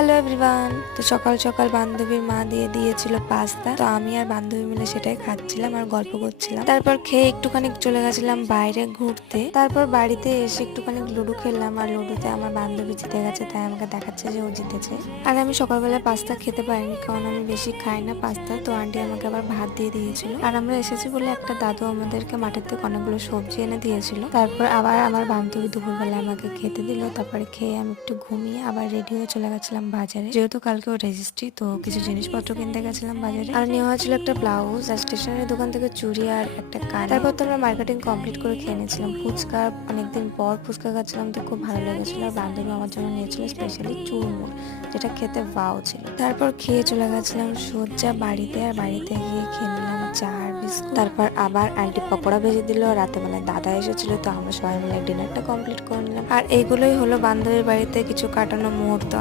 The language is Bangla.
Hello everyone. তো সকাল সকাল বান্ধবীর মা দিয়ে দিয়েছিল পাস্তা, তো আমি আর বান্ধবী মিলে সেটাই খাচ্ছিলাম আর গল্প করছিলাম। তারপর খেয়ে একটুখানি চলে গেছিলাম বাইরে ঘুরতে। তারপর বাড়িতে এসে একটুখানি লুডো খেললাম, আর লুডোতে আমার বান্ধবী জিতে গেছে, তাই আমাকে দেখাচ্ছে যে ও জিতেছে। আর আমি সকালবেলা পাস্তা খেতে পারিনি, কারণ আমি বেশি খাই না পাস্তা। তো আন্টি আমাকে আবার ভাত দিয়ে দিয়েছিল, আর আমরা এসেছি বলে একটা দাদু আমাদেরকে মাঠের থেকে অনেকগুলো সবজি এনে দিয়েছিল। তারপর আবার আমার বান্ধবী দুপুরবেলা আমাকে খেতে দিল। তারপরে খেয়ে আমি একটু ঘুমিয়ে আবার রেডি হয়ে চলে গেছিলাম বাজারে, যেহেতু কালকেও রেজিস্ট্রি, তো কিছু জিনিসপত্র কিনতে গেছিলাম বাজারে। আর নেওয়া হয়েছিল একটা ব্লাউজ, আর স্টেশনারি দোকান থেকে চুড়ি আর একটা কান। তারপর তো আমরা মার্কেটিং কমপ্লিট করে খেয়ে নিয়েছিলাম ফুচকা। অনেকদিন পর ফুচকা খাচ্ছিলাম, তো খুব ভালো লেগেছিল। আর বান্ধবী আমার জন্য নিয়েছিল স্পেশালি চুরমুর, যেটা খেতে ওয়াও ছিল। তারপর খেয়ে চলে গেছিলাম সোজা বাড়িতে, আর বাড়িতে গিয়ে খেয়ে নিলাম চা আর বিস্কুট। তারপর আবার আন্টি পকোড়া ভেজে দিল। রাতে বেলা দাদা এসেছিল, তো আমরা সবাই মিলে ডিনারটা কমপ্লিট করে নিলাম। আর এইগুলোই হলো বান্ধবীর বাড়িতে কিছু কাটানো মুহূর্ত।